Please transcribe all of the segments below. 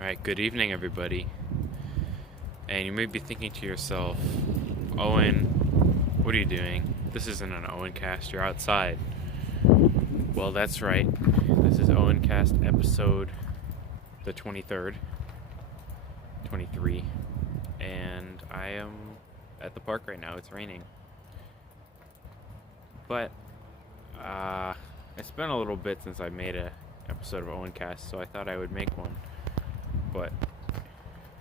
Alright, good evening, everybody. And you may be thinking to yourself, Owen, what are you doing? This isn't an OwenCast, you're outside. Well, that's right. This is OwenCast episode the 23rd, 23. And I am at the park right now. It's raining. But, it's been a little bit since I made a episode of OwenCast, so I thought I would make one. But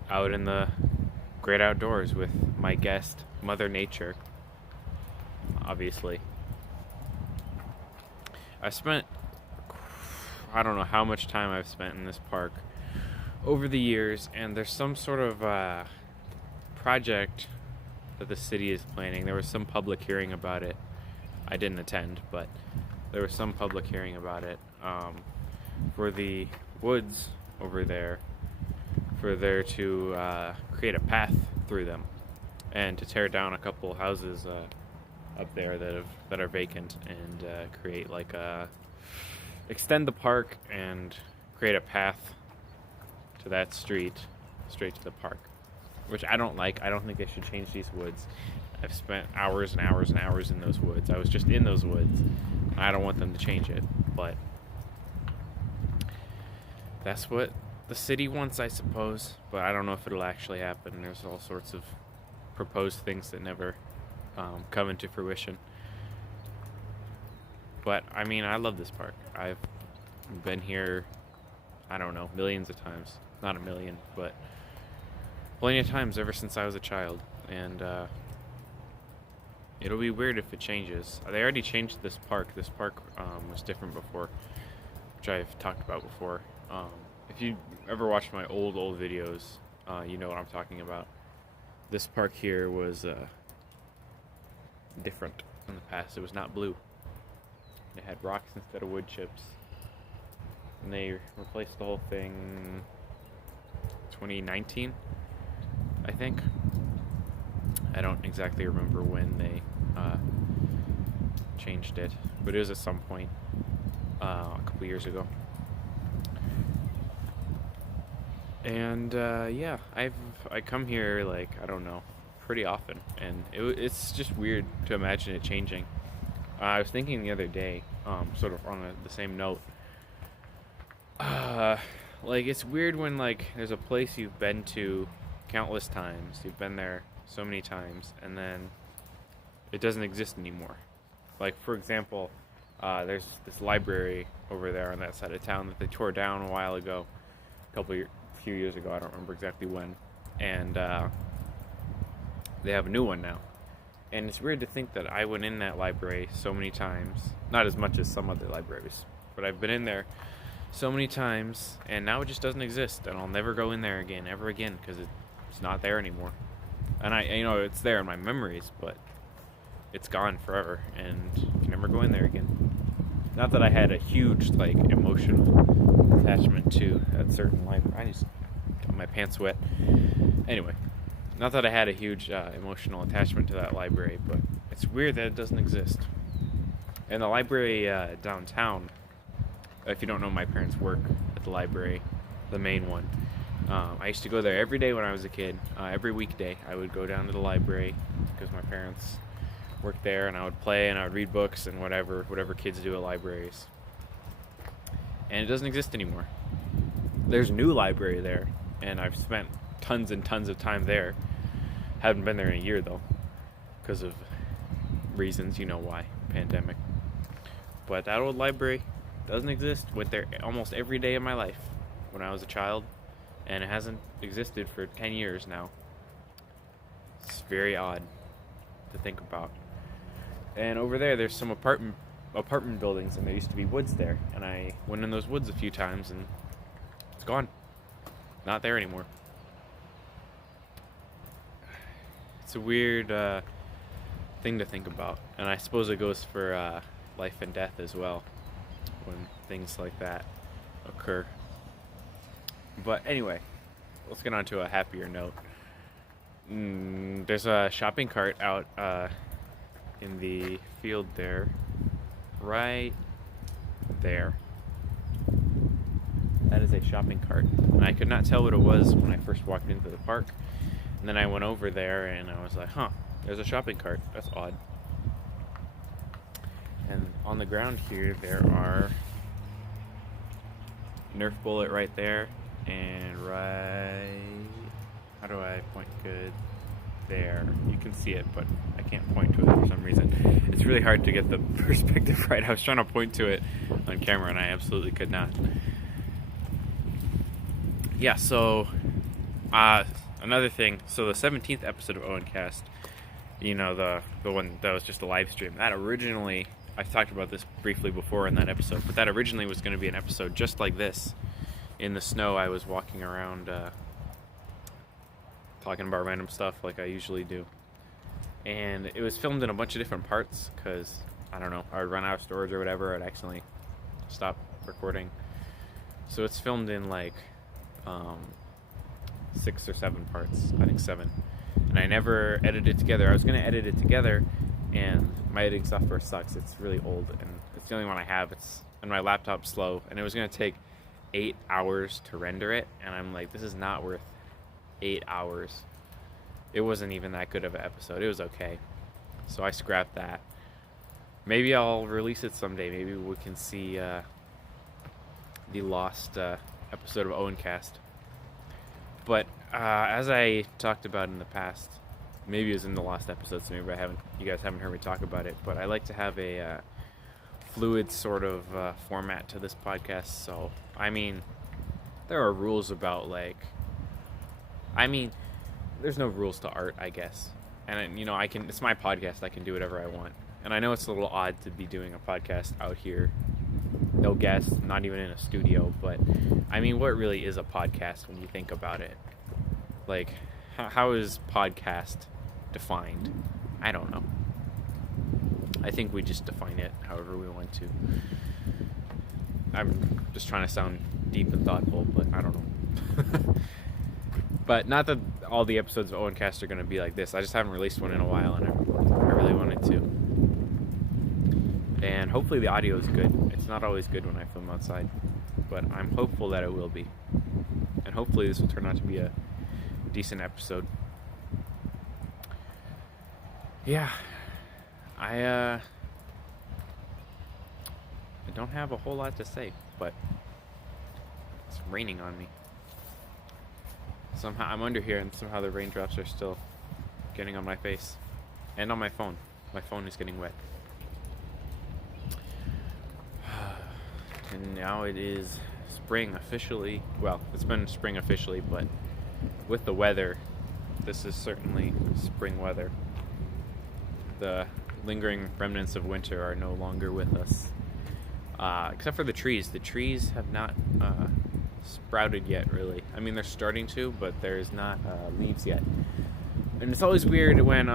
out in the great outdoors with my guest, Mother Nature, obviously. I don't know how much time I've spent in this park over the years, and there's some sort of project that the city is planning. There was some public hearing about it. I didn't attend, but there was some public hearing about it for the woods over there, for there to create a path through them and to tear down a couple houses up there that are vacant and create like extend the park and create a path to that street straight to the park, which I don't like. I don't think they should change these woods. I've spent hours and hours and hours in those woods. I was just in those woods. I don't want them to change it, but that's what the city wants, I suppose. But I don't know if it'll actually happen. There's all sorts of proposed things that never come into fruition. But I mean, I love this park. I've been here, I don't know, millions of times. Not a million, but plenty of times ever since I was a child. And it'll be weird if it changes. They already changed this park. This park was different before, which I've talked about before. If you ever watched my old videos, you know what I'm talking about. This park here was different in the past. It was not blue. It had rocks instead of wood chips. And they replaced the whole thing 2019, I think. I don't exactly remember when they changed it, but it was at some point a couple years ago. And yeah, I come here, like, I don't know, pretty often, and it's just weird to imagine it changing. I was thinking the other day, sort of on the same note, like, it's weird when, like, there's a place you've been to countless times, you've been there so many times, and then it doesn't exist anymore. Like, for example, there's this library over there on that side of town that they tore down a while ago, few years ago, I don't remember exactly when, and they have a new one now. And it's weird to think that I went in that library so many times, not as much as some other libraries, but I've been in there so many times, and now it just doesn't exist, and I'll never go in there again, ever again, because it's not there anymore. And it's there in my memories, but it's gone forever, and you can never go in there again. Not that I had a huge, like, emotional attachment to that certain library. I just got my pants wet. Anyway, not that I had a huge emotional attachment to that library, but it's weird that it doesn't exist. And the library downtown, if you don't know, my parents work at the library, the main one. I used to go there every day when I was a kid. Every weekday I would go down to the library because my parents worked there, and I would play and I would read books and whatever kids do at libraries. And it doesn't exist anymore. There's a new library there, and I've spent tons and tons of time there. Haven't been there in a year, though, because of reasons, you know why, pandemic. But that old library doesn't exist. Went there almost every day of my life when I was a child, and it hasn't existed for 10 years now. It's very odd to think about. And over there's some apartment buildings, and there used to be woods there, and I went in those woods a few times, and it's gone. Not there anymore. It's a weird thing to think about, and I suppose it goes for life and death as well when things like that occur. But anyway, let's get on to a happier note. There's a shopping cart out in the field there, right there. that is a shopping cart. And I could not tell what it was when I first walked into the park. And then I went over there and I was like, huh, there's a shopping cart. That's odd. And on the ground here, there are Nerf bullet right there. And how do I point good? There. You can see it, but I can't point to it for some reason. It's really hard to get the perspective right. I was trying to point to it on camera and I absolutely could not. Yeah, so another thing, so the 17th episode of OwenCast, you know, the one that was just a live stream, that originally, I talked about this briefly before in that episode, but that originally was going to be an episode just like this. In the snow, I was walking around talking about random stuff like I usually do. And it was filmed in a bunch of different parts because, I don't know, I would run out of storage or whatever, I'd accidentally stop recording. So it's filmed in like 6 or 7 parts, I think 7. And I never edited it together. I was going to edit it together, and my editing software sucks. It's really old, and it's the only one I have. And my laptop's slow, and it was going to take 8 hours to render it, and I'm like, this is not worth 8 hours. It wasn't even that good of an episode. It was okay. So I scrapped that. Maybe I'll release it someday. Maybe we can see the lost episode of OwenCast. But as I talked about in the past, maybe it was in the lost episode, so maybe you guys haven't heard me talk about it, but I like to have a fluid sort of format to this podcast. So, I mean, there are rules about there's no rules to art, I guess. And, you know, it's my podcast. I can do whatever I want. And I know it's a little odd to be doing a podcast out here. No guests, not even in a studio. But, I mean, what really is a podcast when you think about it? Like, how is podcast defined? I don't know. I think we just define it however we want to. I'm just trying to sound deep and thoughtful, but I don't know. But not that all the episodes of OwenCast are going to be like this. I just haven't released one in a while, and I really wanted to. And hopefully the audio is good. It's not always good when I film outside, but I'm hopeful that it will be. And hopefully this will turn out to be a decent episode. Yeah. I don't have a whole lot to say, but it's raining on me. Somehow I'm under here, and somehow the raindrops are still getting on my face and on my phone. My phone is getting wet. And now it is spring officially. Well, it's been spring officially, but with the weather, this is certainly spring weather. The lingering remnants of winter are no longer with us. Except for the trees. The trees have not sprouted yet, really. I mean, they're starting to, but there's not leaves yet. And it's always weird when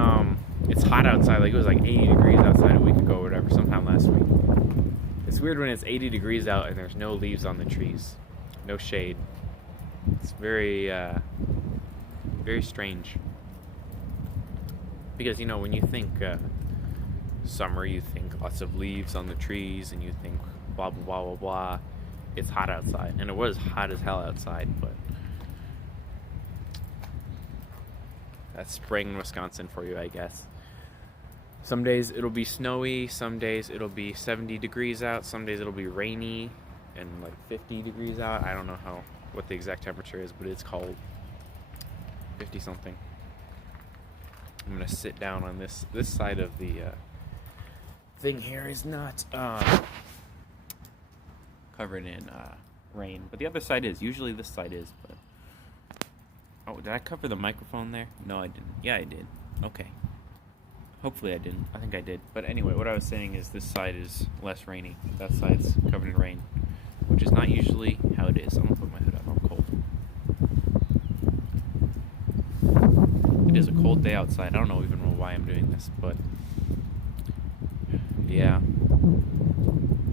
it's hot outside. Like, it was like 80 degrees outside a week ago or whatever, sometime last week. It's weird when it's 80 degrees out and there's no leaves on the trees. No shade. It's very, very strange. Because, you know, when you think summer, you think lots of leaves on the trees, and you think blah, blah, blah, blah, blah. It's hot outside. And it was hot as hell outside, but that's spring in Wisconsin for you, I guess. Some days it'll be snowy, some days it'll be 70 degrees out, some days it'll be rainy and like 50 degrees out. I don't know what the exact temperature is, but it's cold. 50 something. I'm gonna sit down on this side of the thing here is not covered in rain, but the other side is. Usually this side is, but oh, did I cover the microphone there? No, I didn't. Yeah, I did. Okay. Hopefully I didn't. I think I did. But anyway, what I was saying is this side is less rainy. That side's covered in rain, which is not usually how it is. I'm gonna put my hood up. I'm cold. It is a cold day outside. I don't even know why I'm doing this, but yeah.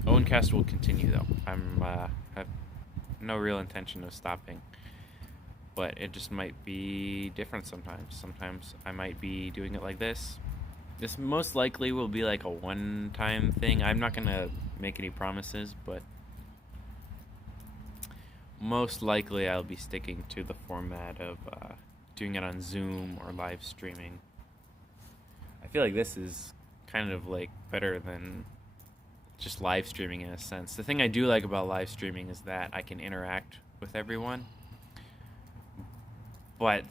OwenCast will continue though. I have no real intention of stopping, but it just might be different sometimes. Sometimes I might be doing it like this. This most likely will be like a one-time thing. I'm not gonna make any promises, but most likely I'll be sticking to the format of doing it on Zoom or live streaming. I feel like this is kind of like better than just live streaming in a sense. The thing I do like about live streaming is that I can interact with everyone. But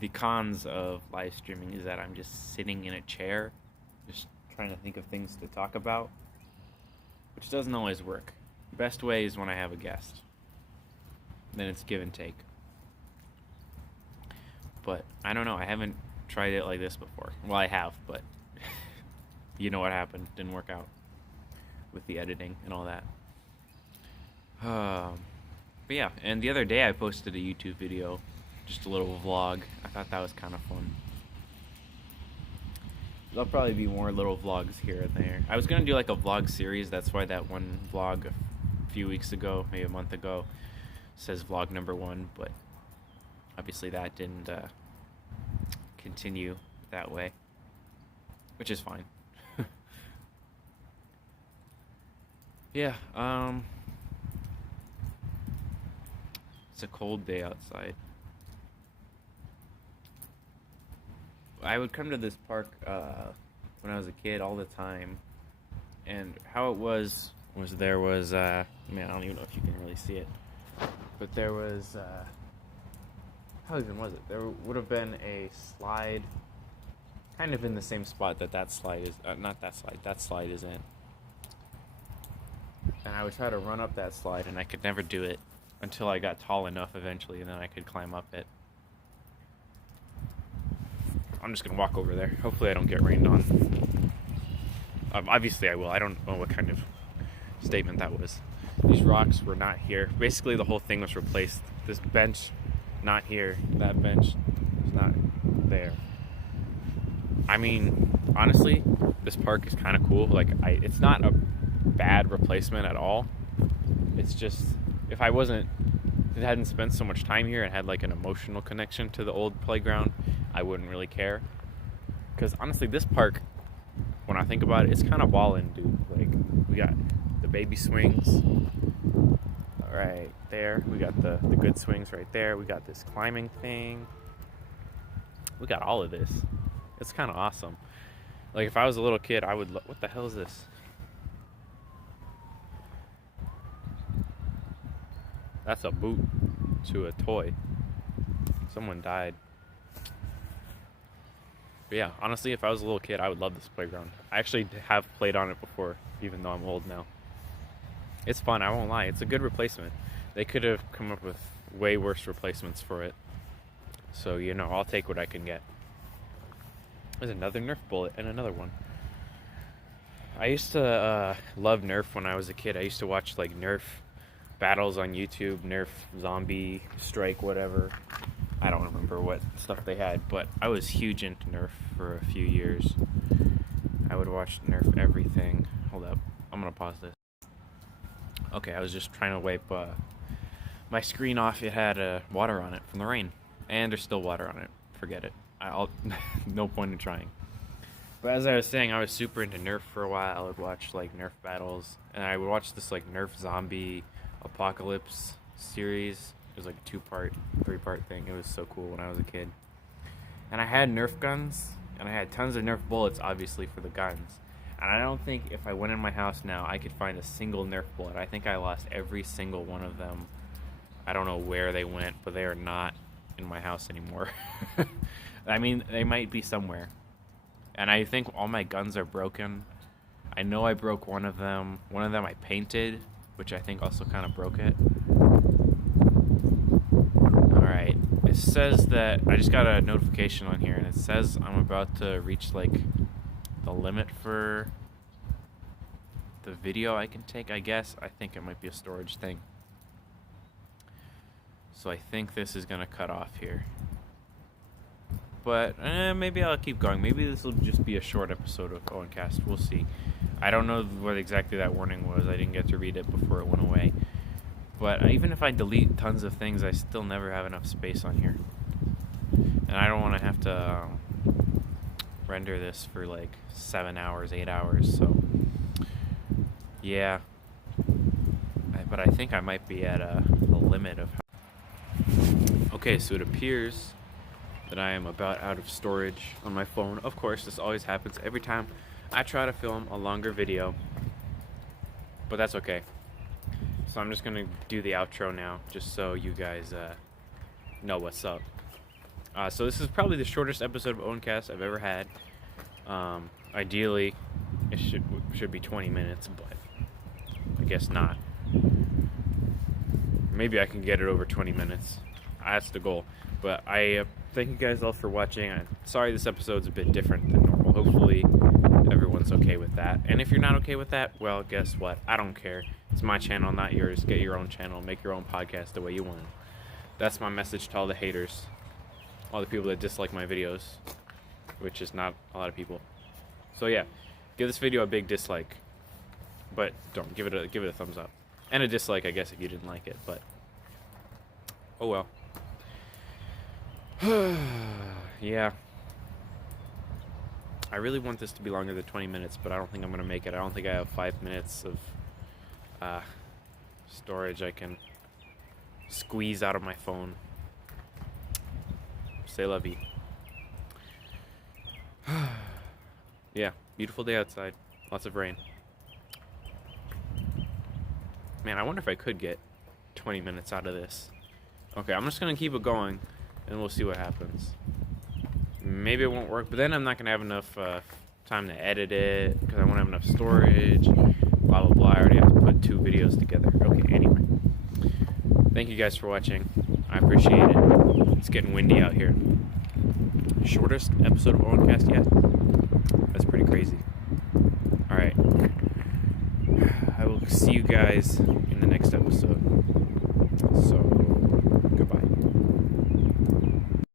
the cons of live streaming is that I'm just sitting in a chair, just trying to think of things to talk about, which doesn't always work. The best way is when I have a guest. Then it's give and take. But I don't know, I haven't tried it like this before. Well, I have, but you know what happened. Didn't work out with the editing and all that. But yeah, and the other day I posted a YouTube video, just a little vlog. I thought that was kind of fun. There'll probably be more little vlogs here and there. I was gonna do like a vlog series. That's why that one vlog a few weeks ago, maybe a month ago, says vlog number 1. But obviously that didn't continue that way, which is fine. Yeah. It's a cold day outside. I would come to this park when I was a kid all the time, and how it was there was man, I don't even know if you can really see it, but there was how even was it? There would have been a slide, kind of in the same spot that slide is not that slide. That slide is in, and I would try to run up that slide, and I could never do it until I got tall enough eventually, and then I could climb up it. I'm just gonna walk over there. Hopefully I don't get rained on. Obviously I will. I don't know what kind of statement that was. These rocks were not here. Basically the whole thing was replaced. This bench, not here. That bench is not there. I mean, honestly, this park is kind of cool. Like, it's not a bad replacement at all. It's just, if I hadn't spent so much time here and had like an emotional connection to the old playground, I wouldn't really care. Because honestly, this park, when I think about it, it's kind of ballin', dude. Like, we got the baby swings right there. We got the good swings right there. We got this climbing thing. We got all of this. It's kind of awesome. Like, if I was a little kid, I would what the hell is this? That's a boot to a toy. Someone died. But yeah, honestly, if I was a little kid, I would love this playground. I actually have played on it before, even though I'm old now. It's fun, I won't lie. It's a good replacement. They could have come up with way worse replacements for it. So, you know, I'll take what I can get. There's another Nerf bullet and another one. I used to love Nerf when I was a kid. I used to watch like Nerf battles on YouTube, Nerf zombie strike, whatever. I don't remember what stuff they had, but I was huge into Nerf for a few years. I would watch Nerf everything. Hold up, I'm gonna pause this. Okay, I was just trying to wipe my screen off. It had water on it from the rain, and there's still water on it. Forget it. I'll no point in trying. But as I was saying, I was super into Nerf for a while. I would watch like Nerf battles, and I would watch this like Nerf zombie apocalypse series. It was like a 2-part, 3-part thing. It was so cool when I was a kid. And I had Nerf guns, and I had tons of Nerf bullets, obviously, for the guns. And I don't think if I went in my house now, I could find a single Nerf bullet. I think I lost every single one of them. I don't know where they went, but they are not in my house anymore. I mean, they might be somewhere. And I think all my guns are broken. I know I broke one of them. One of them I painted, which I think also kind of broke it. Alright, it says that I just got a notification on here, and it says I'm about to reach like the limit for the video I can take, I guess. I think it might be a storage thing. So I think this is gonna cut off here. But maybe I'll keep going. Maybe this will just be a short episode of OwenCast. We'll see. I don't know what exactly that warning was. I didn't get to read it before it went away. But even if I delete tons of things, I still never have enough space on here. And I don't want to have to render this for like 7 hours, 8 hours. So, yeah. But I think I might be at a limit of how... Okay, so it appears that I am about out of storage on my phone. Of course, this always happens every time I try to film a longer video, but that's okay. So I'm just gonna do the outro now, just so you guys know what's up. So this is probably the shortest episode of OwenCast I've ever had. Ideally, it should be 20 minutes, but I guess not. Maybe I can get it over 20 minutes. That's the goal. But I thank you guys all for watching. I'm sorry this episode's a bit different than normal. Hopefully everyone's okay with that. And if you're not okay with that, well, guess what? I don't care. It's my channel, not yours. Get your own channel. Make your own podcast the way you want. That's my message to all the haters. All the people that dislike my videos, which is not a lot of people. So yeah, give this video a big dislike. But don't give it a thumbs up. And a dislike, I guess, if you didn't like it, but oh well. Yeah. I really want this to be longer than 20 minutes, but I don't think I'm going to make it. I don't think I have 5 minutes of storage I can squeeze out of my phone. Say la vie. Yeah, beautiful day outside. Lots of rain. Man, I wonder if I could get 20 minutes out of this. Okay, I'm just going to keep it going, and we'll see what happens. Maybe it won't work, but then I'm not going to have enough time to edit it, because I won't have enough storage, blah, blah, blah. I already have to put 2 videos together. Okay, anyway. Thank you guys for watching. I appreciate it. It's getting windy out here. Shortest episode of OwenCast yet? That's pretty crazy. Alright. I will see you guys in the next episode. So...